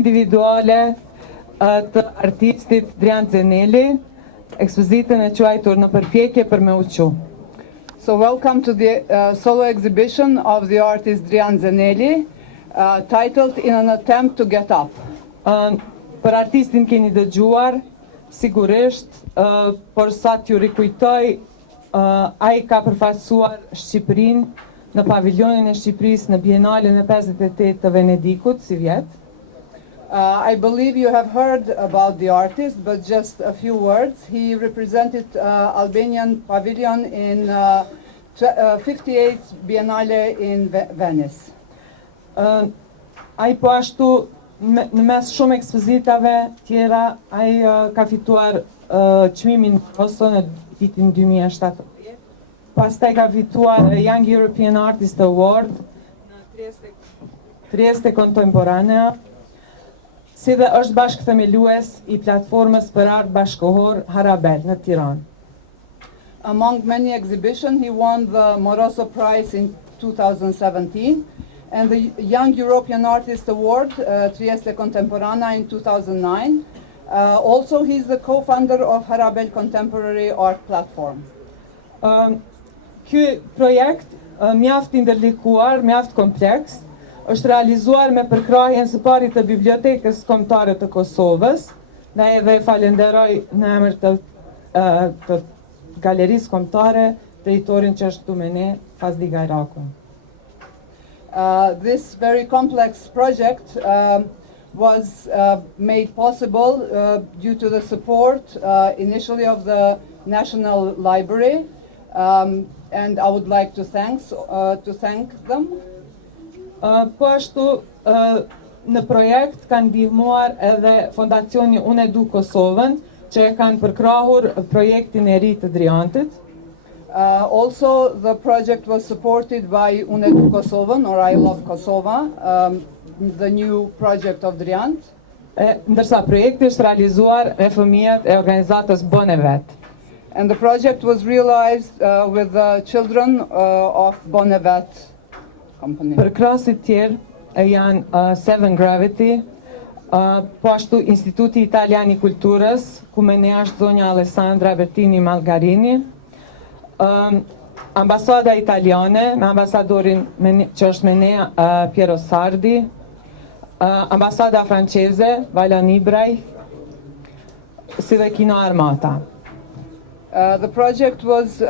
individuale të artistit Driant Zeneli, ekspozitën e quajtur në përpjekje për me uqu. So welcome to the solo exhibition of the artist Driant Zeneli, titled In an Attempt to Get Up. Për artistin keni dëgjuar, sigurisht, por sa t'ju rikujtoj, ai ka përfaqësuar Shqipërinë në paviljonin e Shqipërisë në Bienalen e 58 të Venedikut, si vjet. I believe you have heard about the artist, but just a few words. He represented Albanian pavilion in 58 Biennale in Venice. Ai po ashtu, në mes shumë ekspozitave tjera, ai ka fituar çmimin Rosso në vitin 2017. Pastaj ka fituar Young European Artist Award në Trieste Contemporanea, si dhe është bashkëthemelues I platformës për art bashkëkohor Harabel në Tiranë. Among many exhibitions, he won the Moroso Prize in 2017 and the Young European Artist Award, Trieste Contemporanea in 2009. Also, he's the co-founder of Harabel Contemporary Art Platform. Ky projekt mjaft I ndërlikuar, mjaft kompleks, është realizuar me përkrahjen së pari të Bibliotekës Kombëtare të Kosovës. Ne edhe falenderoj në emër të Galerisë Kombëtare drejtorin që është këtu me ne, Fazli Gajrakun. This very complex project was made possible due to the support initially of the National Library, and I would like to thank them. Po ashtu, në projekt kanë ndihmuar edhe Fondacioni Unë Edu Kosovën, që e kanë përkrahur projektin e ri të Driantit. Also, the project was supported by Unë Edu Kosovën, or I Love Kosova, the new project of Driant. Ndërsa projekti është realizuar me fëmijët e organizatës Bonevet. And the project was realized with the children of Bonevet company. Përkrasit tjerë janë Seven Gravity, po ashtu Instituti Italian I Kulturës, ku me ne është zonja Alessandra Bertini Malgarini, Ambasada Italiane, me ambasadorin që është me ne Piero Sardi, Ambasada Francese, Valon Ibraj, si dhe Kino Armata. The project was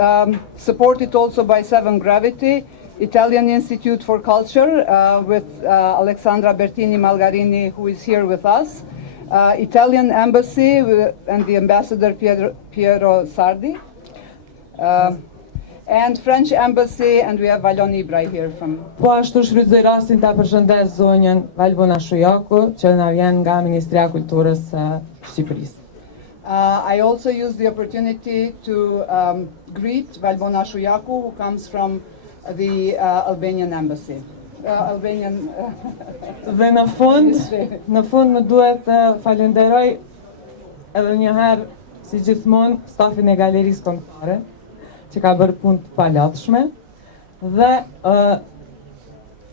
supported also by Seven Gravity, Italian Institute for Culture with Alexandra Bertini Malgarini, who is here with us, Italian Embassy and the Ambassador Piero Sardi, and French Embassy, and we have Valon Ibrai here from... Po ashtu shfrytëzoj rastin ta përshëndes zonjën Valbona Shujaku, që na vjen nga Ministria e Kulturës së Shqipërisë. I also use the opportunity to greet Valbona Shujaku, who comes from the Albanian Embassy. Dhe në fund më duhet të falenderoj edhe një herë, si gjithmonë, stafin e Galerisë Kombëtare, që ka bërë punë të palatshme, dhe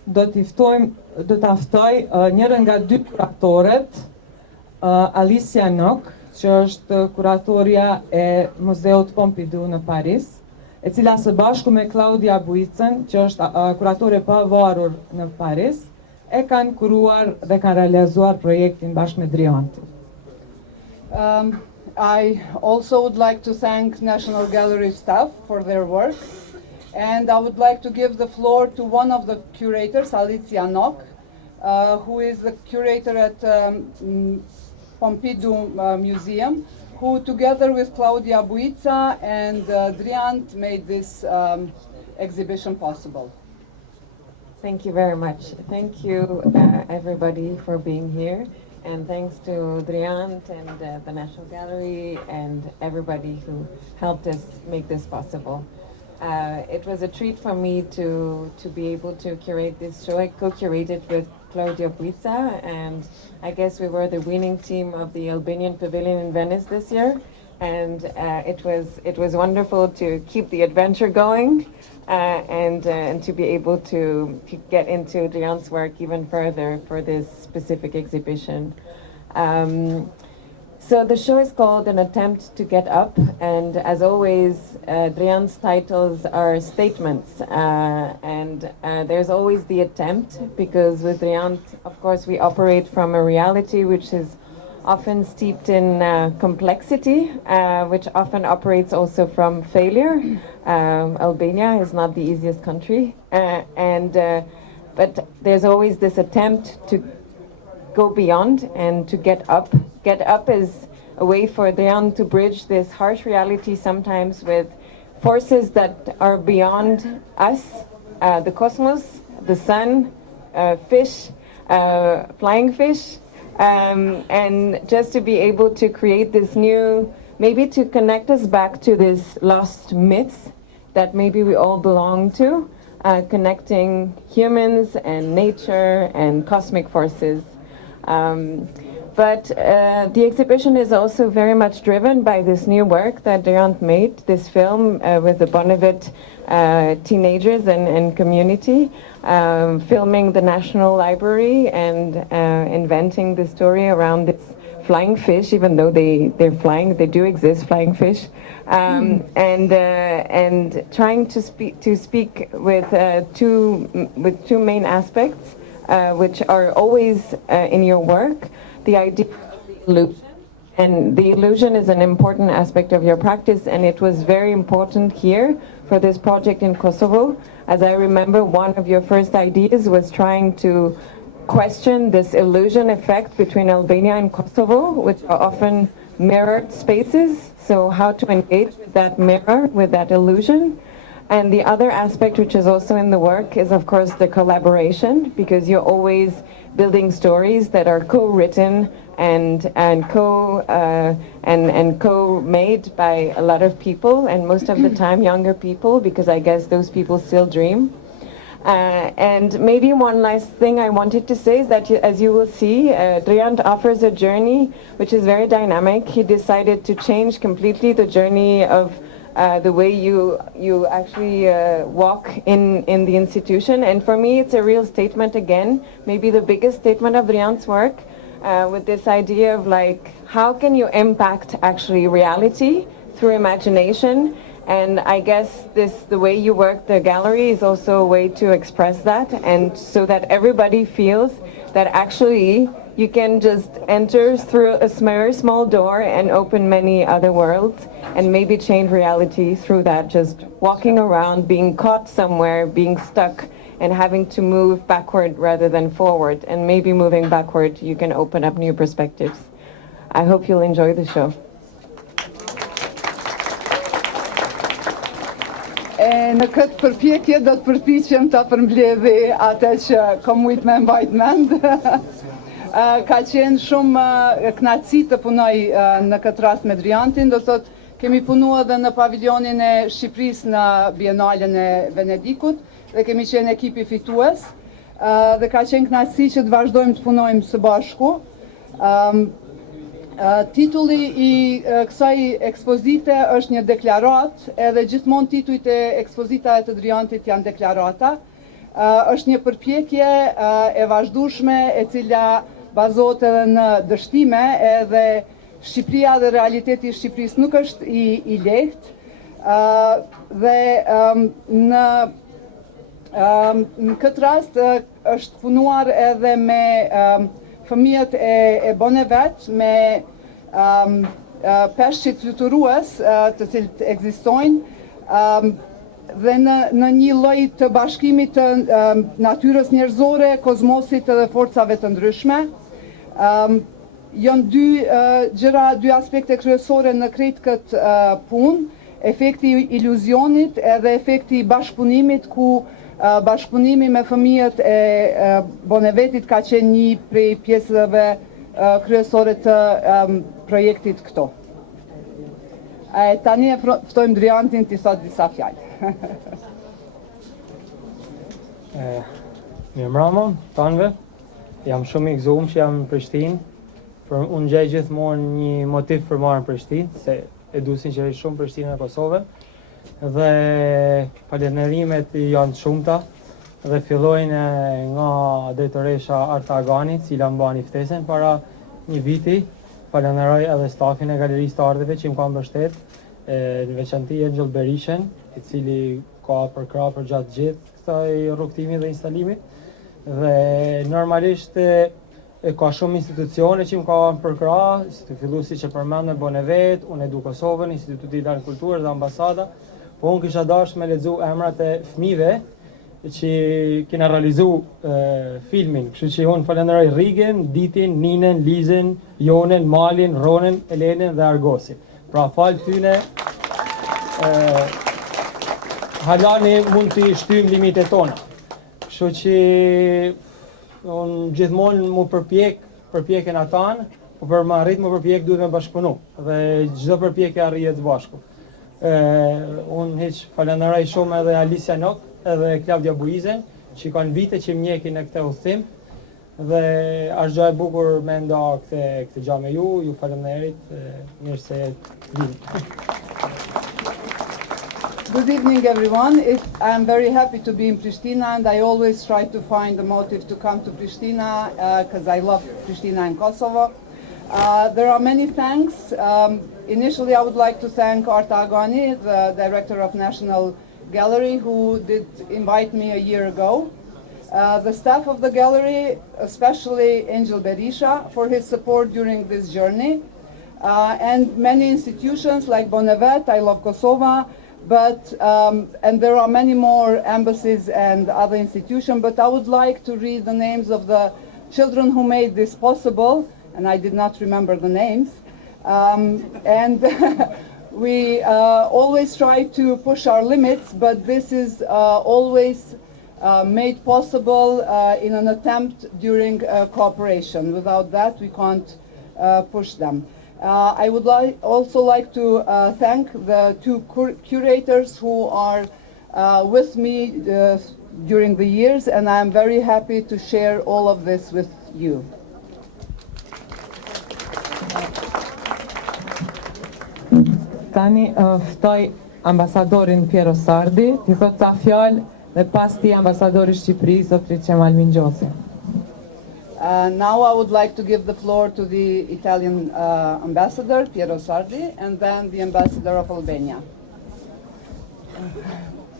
do të aftoj njërën nga dy kuratoret, Alicia Nok, që është kuratoria e Muzeut Pompidou në Paris, e cila së bashku me Claudia Buicën, që është kuratore pavarur në Paris, e kanë kuruar dhe kanë realizuar projektin bashkë me Driantin. I also would like to thank National Gallery staff for their work, and I would like to give the floor to one of the curators, Alicia Nok, who is the curator at Pompidou Museum, who together with Claudia Buica and Driant made this exhibition possible. Thank you very much. Thank you everybody for being here, and thanks to Driant and the National Gallery and everybody who helped us make this possible. It was a treat for me to be able to curate this show. I co-curated with Claudia Buica, and I guess we were the winning team of the Albanian Pavilion in Venice this year. and it was wonderful to keep the adventure going, and to be able to get into Driant's work even further for this specific exhibition. So the show is called An Attempt to Get Up, and as always, Driant's titles are statements, and there's always the attempt, because with Driant, of course, we operate from a reality which is often steeped in complexity, which often operates also from failure. Albania is not the easiest country, but there's always this attempt to go beyond and to get up. Get up is a way for Driant to bridge this harsh reality sometimes with forces that are beyond us, the cosmos, the sun, fish, flying fish, and just to be able to create this new, maybe to connect us back to this lost myths that maybe we all belong to, connecting humans and nature and cosmic forces. But the exhibition is also very much driven by this new work that Driant made, this film with the Bonneville teenagers and community, filming the National Library and inventing the story around this flying fish, even though they're flying, they do exist, flying fish, and trying to speak with two main aspects, which are always in your work. The idea of the illusion, and the illusion is an important aspect of your practice, and it was very important here for this project in Kosovo. As I remember, one of your first ideas was trying to question this illusion effect between Albania and Kosovo, which are often mirrored spaces. So how to engage with that mirror, with that illusion. And the other aspect, which is also in the work, is of course the collaboration, because you're always building stories that are co-written and co-made by a lot of people, and most of the time younger people, because I guess those people still dream. And maybe one last thing I wanted to say is that, as you will see, Driant offers a journey which is very dynamic. He decided to change completely the journey of the way you actually walk in the institution. And for me, it's a real statement again, maybe the biggest statement of Driant's work, with this idea of like, how can you impact actually reality through imagination? And I guess the way you work the gallery is also a way to express that, and so that everybody feels that actually you can just enter through a very small door and open many other worlds, and maybe change reality through that, just walking around, being caught somewhere, being stuck, and having to move backward rather than forward. And maybe moving backward, you can open up new perspectives. I hope you'll enjoy the show. Në këtë përpjekje do të përpiqem ta përmbledhi atë që kam mujt me mbajt mend. Ka qenë shumë kënaqësi të punoj në këtë rast me Driantin, do thotë kemi punuar edhe në paviljonin e Shqipërisë në Bienalen e Venedikut dhe kemi qenë ekipi fitues, dhe ka qenë kënaqësi që të vazhdojmë të punojmë së bashku. Titulli i kësaj ekspozite është një deklarat, edhe gjithmonë titujt e ekspozitave të Driantit janë deklarata. Është një përpjekje e vazhdueshme e cila bazohet edhe në dështime, edhe Shqipëria dhe realiteti i Shqipërisë nuk është i lehtë. Dhe në këtë rast është punuar edhe me fëmijët e Bonneville, me peshqit fluturues të cilët ekzistojnë, dhe në një lloj të bashkimit të natyrës njerëzore, kozmosit edhe forcave të ndryshme. Janë dy aspekte kryesore në krejt këtë punë, efekti i iluzionit edhe efekti i bashkëpunimit, ku bashkëpunimi me fëmijët e Bonnevetit ka qenë një prej pjesëve kryesore të projektit këto. Tani e ftojmë Driantin t'i thotë disa fjalë. Mirëmbrëma, tanëve. Jam shumë i gëzuar që jam në Prishtinë. Unë gjej gjithmonë një motiv për marrën Prishtinë, se e du sinqerisht shumë Prishtinën e Kosovën dhe falënderimet janë të shumta dhe fillojnë nga drejtoresha Arta Agani, cila mbani ftesën para një viti. Falenderoj edhe stafin e Galerisë të Arteve që më ka mbështet, në veçanti Angel Berishën, i cili ka përkrah për gjatë gjithë kësaj rrugtimi dhe instalimit. Dhe normalisht ka shumë institucione që më ka përkrah, si të fillu si që përmend me Bonevet, unë edu Kosovën, Instituti Italian Kulturë dhe Ambasada, po unë kisha dash me lexu emrat e fëmijëve që kena realizu filmin, kështu që unë falenderoj Rigen, Ditin, Ninen, Lizen, Jonen, Malin, Ronen, Elenin dhe Argosin. Pra falë tyne, halani mund të shtym limitet tona. Kështu që unë gjithmonë mu përpjekjen atan, po për më arrit mu përpjek duhet me bashkëpunu dhe çdo përpjekje arrihet bashku. Unë hiq falenderoj shumë edhe Alicia Nok edhe Claudia Buizen, që kanë vite që mjekin në këtë udhëtim dhe është gjë e bukur me nda këtë gjë me ju falenderit, mirë se vini. Good evening, everyone. I'm very happy to be in Pristina, and I always try to find a motive to come to Pristina because I love Pristina and Kosovo. There are many thanks. Initially, I would like to thank Arta Agani, the director of National Gallery, who did invite me a year ago. The staff of the gallery, especially Angel Berisha, for his support during this journey, and many institutions like Bonevet, I Love Kosovo, and there are many more embassies and other institutions, but I would like to read the names of the children who made this possible, and I did not remember the names. We always try to push our limits, but this is always made possible in an attempt during cooperation. Without that, we can't push them. I would also like to thank the two curators who are with me during the years, and I am very happy to share all of this with you. Tani ftoj ambasadorin Piero Sardi, t'i thot ca fjalë dhe pas ti ambasadori Shqipërisë, zotëri Qemal Mingjosi. Now I would like to give the floor to the Italian ambassador, Piero Sardi, and then the ambassador of Albania.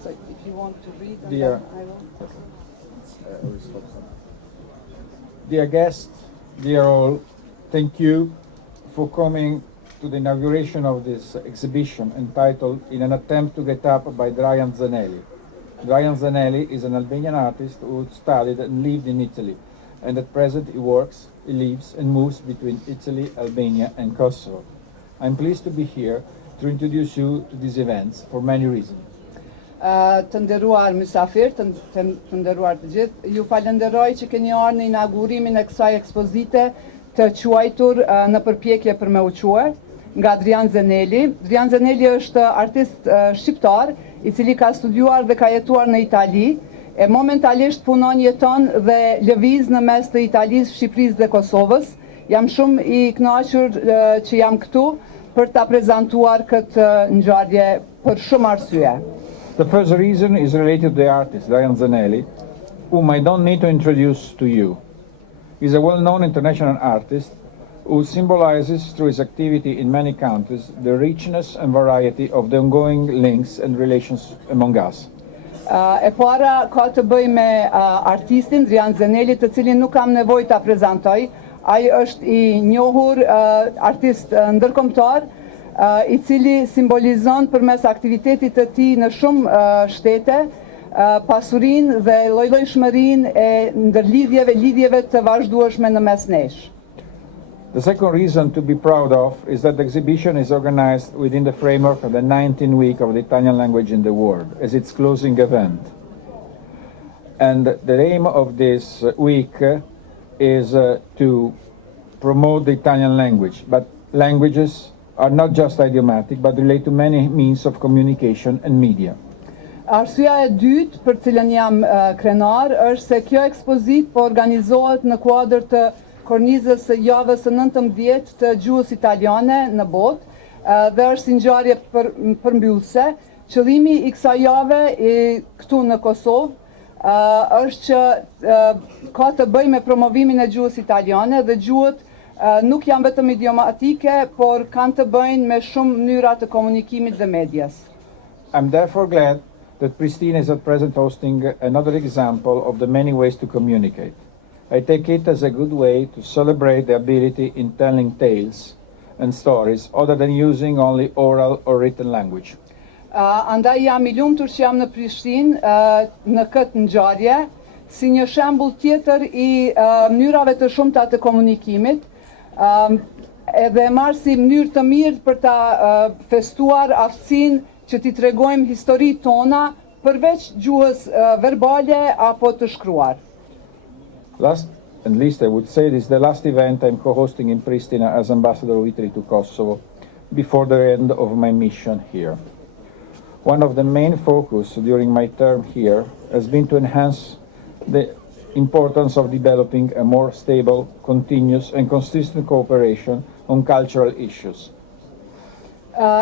So if you want to read, and then I will. Dear guests, dear all, thank you for coming to the inauguration of this exhibition entitled In an Attempt to Get Up by Driant Zeneli. Driant Zeneli is an Albanian artist who studied and lived in Italy, and at present he works, he lives and moves between Italy, Albania and Kosovo. I'm pleased to be here to introduce you to these events for many reasons. Të nderuar mysafir, të nderuar të gjithë, ju falenderoj që keni ardhur në inaugurimin e kësaj ekspozite të quajtur në përpjekje për me u quar, nga Driant Zeneli. Driant Zeneli është artist shqiptar, i cili ka studiuar dhe ka jetuar në Itali, e momentalisht punon, jeton dhe lëviz në mes të Italisë, Shqipërisë dhe Kosovës. Jam shumë i kënaqur që jam këtu për ta prezantuar këtë ngjarje për shumë arsye. The first reason is related to the artist, Driant Zeneli, whom I don't need to introduce to you. He's a well-known international artist who symbolizes through his activity in many countries the richness and variety of the ongoing links and relations among us. E para ka të bëj me artistin Driant Zeneli, të cilin nuk kam nevojë ta prezantoj. Ai është i njohur artist ndërkombëtar, i cili simbolizon përmes aktivitetit të tij në shumë shtete pasurinë dhe lloj-llojshmërinë e ndërlidhjeve, lidhjeve të vazhdueshme në mes nesh. The second reason to be proud of is that the exhibition is organized within the framework of the 19th week of the Italian language in the world as its closing event. And the aim of this week is to promote the Italian language, but languages are not just idiomatic, but relate to many means of communication and media. Arsyeja e dytë për cilën jam krenar është se kjo ekspozit po organizohet në kuadër të kornizës së javës së 19 të gjuhës italiane në botë, dhe është një ngjarje përmbyllëse. Qëllimi i kësaj jave këtu në Kosovë është që ka të bëjë me promovimin e gjuhës italiane dhe gjuhët nuk janë vetëm idiomatike, por kanë të bëjnë me shumë mënyra të komunikimit dhe medias. I'm therefore glad that Pristina is at present hosting another example of the many ways to communicate. I take it as a good way to celebrate the ability in telling tales and stories other than using only oral or written language. Andaj jam I lumtur që jam në Prishtinë në këtë ngjarje si një shembull tjetër I mënyrave të shumta të komunikimit, edhe marr si mënyrë të mirë për ta festuar aftësinë që t'i tregojmë historitë tona përveç gjuhës verbale apo të shkruar. Last and least, I would say this is the last event I'm co-hosting in Pristina as Ambassador of Italy to Kosovo before the end of my mission here. One of the main focus during my term here has been to enhance the importance of developing a more stable, continuous and consistent cooperation on cultural issues.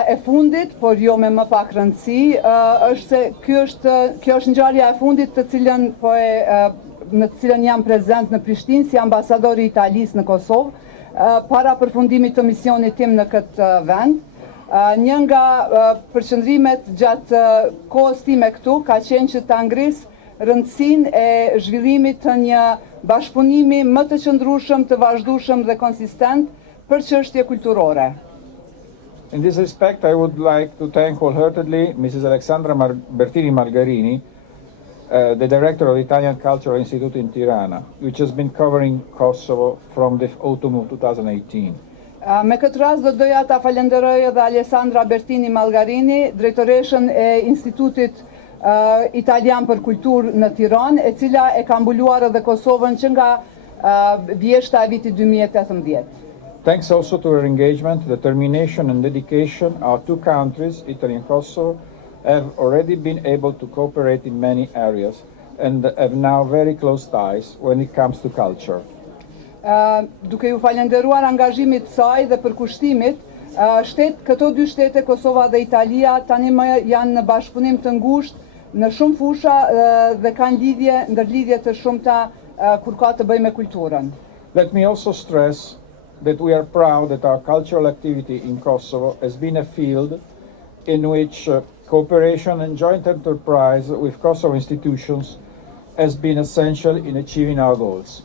E fundit, por jo me më pak rëndësi, është se kjo është ngjarja e fundit të cilën në të cilën jam prezent në Prishtinë si ambasadori I Italisë në Kosovë, para përfundimit të misionit tim në këtë vend. Një nga përqendrimet gjatë kohës time këtu ka qenë që ta ngris rëndësinë e zhvillimit të një bashkëpunimi më të qëndrueshëm, të vazhdueshëm dhe konsistent për çështje kulturore. In this respect, I would like to thank wholeheartedly Mrs. Alexandra Bertini Malgarini, the director of the Italian Cultural Institute in Tirana, which has been covering Kosovo from the autumn of 2018. Me këtë rast do doja ta falenderoj edhe Alessandra Bertini Malgarini, drejtoreshën e Institutit Italian për Kulturë në Tiranë, e cila e ka mbuluar edhe Kosovën që nga vjeshta e vitit 2018. Thanks also to her engagement, determination and dedication, our two countries, Italy and Kosovo, have already been able to cooperate in many areas and have now very close ties when it comes to culture. Duke ju falenderuar angazhimit saj dhe përkushtimit, këto dy shtete, Kosova dhe Italia, tani më janë në bashkëpunim të ngushtë në shumë fusha dhe kanë ndërlidhje të shumta kur ka të bëjë me kulturën. Let me also stress that we are proud that our cultural activity in Kosovo has been a field in which cooperation and joint enterprise with Kosovo institutions has been essential in achieving our goals.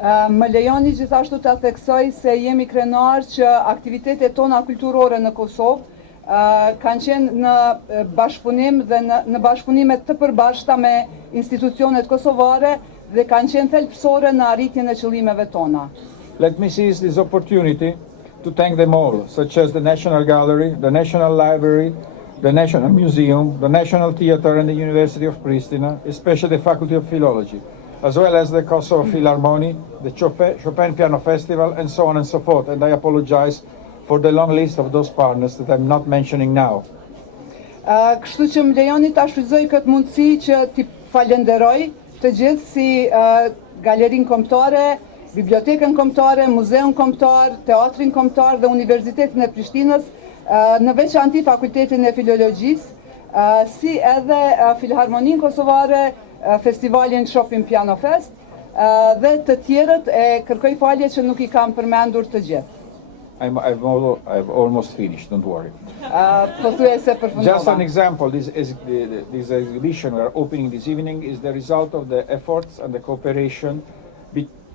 Më lejoni gjithashtu ta theksoj se jemi krenar që aktivitetet tona kulturore në Kosovë kanë qenë në bashkëpunim dhe në bashkëpunime të përbashkëta me institucionet kosovare dhe kanë qenë thelbësore në arritjen e qëllimeve tona. Let me seize this opportunity to thank them all, such as the National Gallery, the National Library, the National Museum, the National Theatre and the University of Pristina, especially the Faculty of Philology, as well as the Kosovo Philharmonic, the Chopin Piano Festival, and so on and so forth. And I apologize for the long list of those partners that I'm not mentioning now. Kështu që më lejoni ta shfrytëzoj këtë mundësi që t'i falenderoj të gjithë si Galerinë Kombëtare, Bibliotekën Kombëtare, Muzeun Kombëtar, Teatrin Kombëtar dhe Universitetin e Prishtinës, në veçanti Fakultetin e Filologjisë, si edhe Filharmoninë Kosovare, Festivalin Chopin Piano Fest dhe të tjerët, e kërkoj falje që nuk I kam përmendur të gjithë. I've almost finished, don't worry. Pothuajse përfundova. Just an example, this exhibition we are opening this evening is the result of the efforts and the cooperation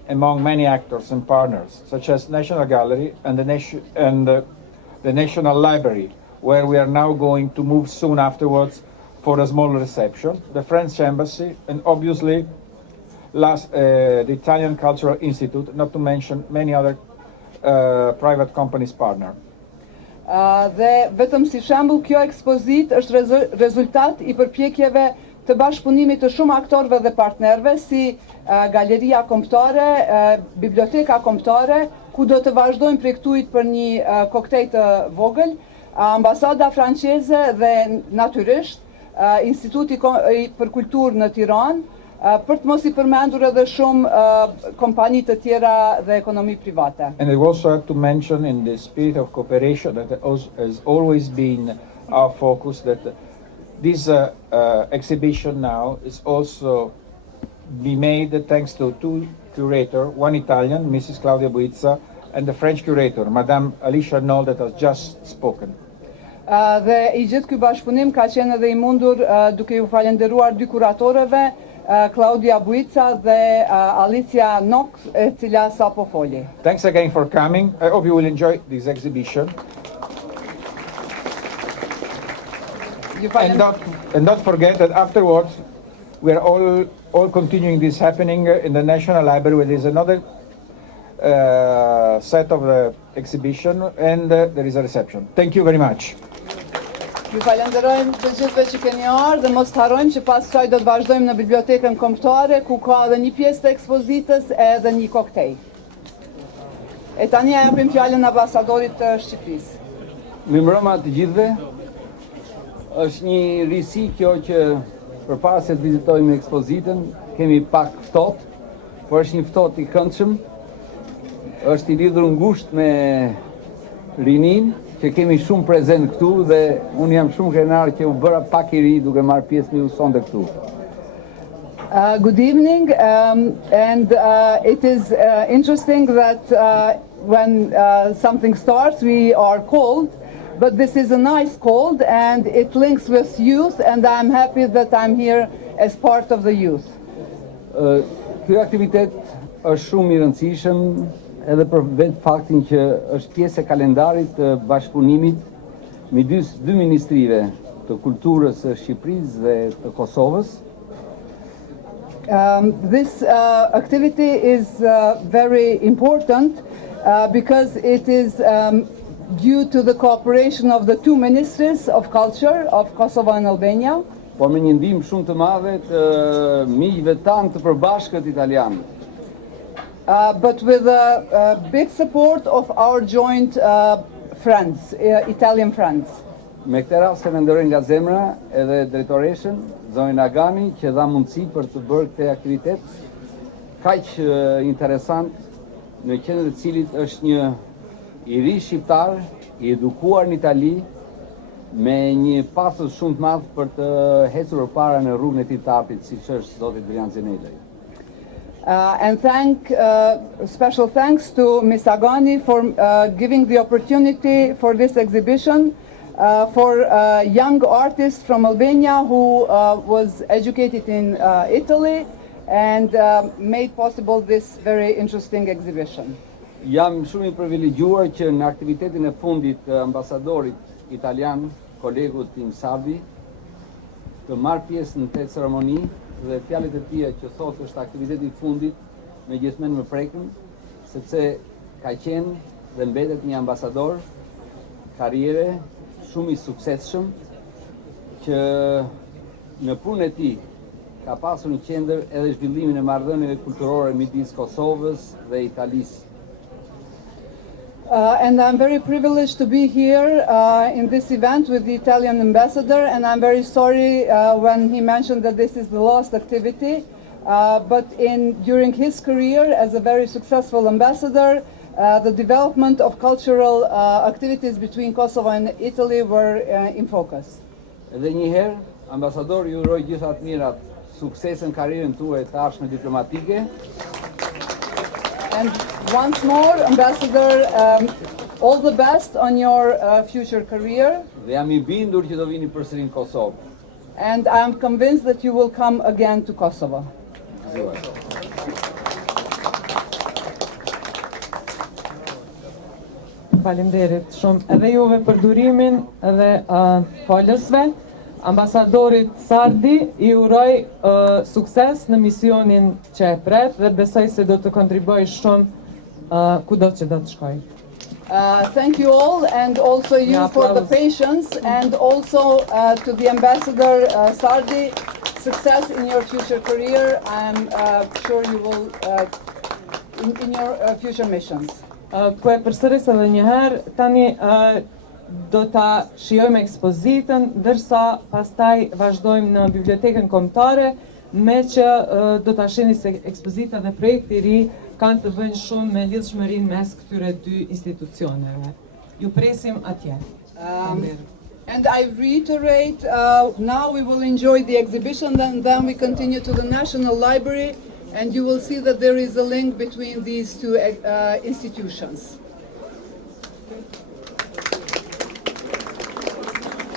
among many actors and partners, such as National Gallery and the National Library, where we are now going to move soon afterwards for a small reception, the French Embassy, and obviously the Italian Cultural Institute, not to mention many other private companies partner. Dhe vetëm si shembull, kjo ekspozitë është rezultat I përpjekjeve të bashkëpunimit të shumë aktorëve dhe partnerëve si Galeria Kombëtare, Biblioteka Kombëtare, ku do të vazhdojmë projektujt për një koktejl të vogël, Ambasada Franceze dhe natyrisht Instituti për Kulturë në Tiranë, për të mos I përmendur edhe shumë kompani të tjera dhe ekonomi private. And I also have to mention in the spirit of cooperation that has always been our focus that this exhibition now is also be made thanks to two curators, one Italian, Mrs. Claudia Buizza, and the French curator, Madame Alicia Noll, that has just spoken. Dhe I gjithë ky bashkëpunim ka qenë edhe I mundur duke ju falenderuar dy kuratorëve, Claudia Buizza dhe Alicia Noll, e cila sapo foli. Thanks again for coming. I hope you will enjoy this exhibition. And don't forget that afterwards we are all continuing this happening in the National Library, where there is another set of the exhibition and there is a reception. Thank you very much. Ju falenderojmë të gjithëve që keni ardhur dhe mos harrojmë që pas kësaj do të vazhdojmë në bibliotekën kombëtare ku ka edhe një pjesë të ekspozitës edhe një koktejl. E tani ja japim fjalën ambasadorit të Shqipërisë. Mirëmbrëma të gjithëve. Është një risi kjo që përpara se të vizitojmë ekspozitën, kemi pak ftohtë, por është një ftohtë I këndshëm. Është I lidhur ngushtë me rinin, që kemi shumë prezent këtu dhe unë jam shumë krenar që u bëra pak I ri duke marrë pjesë me ju sonte këtu. Good evening, and it is interesting that when something starts we are cold, but this is a nice cold and it links with youth, and I'm happy that I'm here as part of the youth. Ky aktivitet është shumë I rëndësishëm edhe për vetë faktin që është pjesë e kalendarit të bashkëpunimit midis dy ministrive të kulturës së Shqipërisë dhe të Kosovës. This activity is very important because it is due to the cooperation of the two ministries of culture of Kosovo and Albania. Por me një ndihmë shumë të madhe të miqve tanë të përbashkët italianë. But with a big support of our joint friends, Italian friends. Me këtë rast falenderoj nga zemra edhe drejtoreshën, zonën Agani, që dha mundësi për të bërë këtë aktivitet kaq interesant, në qendër të cilit është një I ri shqiptar, I edukuar në Itali, me një pasus shumë të madh për të hecur përpara në rrugën e tij të hapit, siç është zoti Driant Zeneli. And special thanks to Ms. Agani for giving the opportunity for this exhibition for a young artist from Albania who was educated in Italy and made possible this very interesting exhibition. Jam shumë I privilegjuar që në aktivitetin e fundit të ambasadorit italian, kolegu tim Sabi, të marr pjesë në këtë ceremoni dhe fjalët e tija që thotë është aktiviteti I fundit, megjithëse më prekën, sepse ka qenë dhe mbetet një ambasador karriere shumë I suksesshëm që në punën e tij ka pasur në qendër edhe zhvillimin e marrëdhënieve kulturore midis Kosovës dhe Italisë. And I'm very privileged to be here in this event with the Italian ambassador, and I'm very sorry when he mentioned that this is the last activity, but during his career as a very successful ambassador, the development of cultural activities between Kosovo and Italy were in focus. Edhe një herë, ambasador ju uroj gjitha të mirat, sukses në karrierën tuaj të ardhshme diplomatike. And once more, Ambassador, all the best on your future career. Dhe jam I bindur që do vini përsëri në Kosovë. And I'm convinced that you will come again to Kosovo. Faleminderit shumë edhe juve për durimin edhe folësve. Ambasadorit Sardi I uroj sukses në misionin që e pret dhe besoj se do të kontribuoj shumë kudo që do të shkoj. Thank you all, and also you for the patience, and also to the Ambassador Sardi, success in your future career. I'm sure you will in your future missions. Po e përsëris edhe një herë, tani do ta shijojmë ekspozitën, ndërsa pastaj vazhdojmë në bibliotekën kombëtare me që do ta shihni se ekspozita dhe projekti i ri kanë të bëjnë shumë me lidhshmërinë mes këtyre dy institucioneve. Ju presim atje. And I reiterate, now we will enjoy the exhibition, then we continue to the National Library, and you will see that there is a link between these two institutions.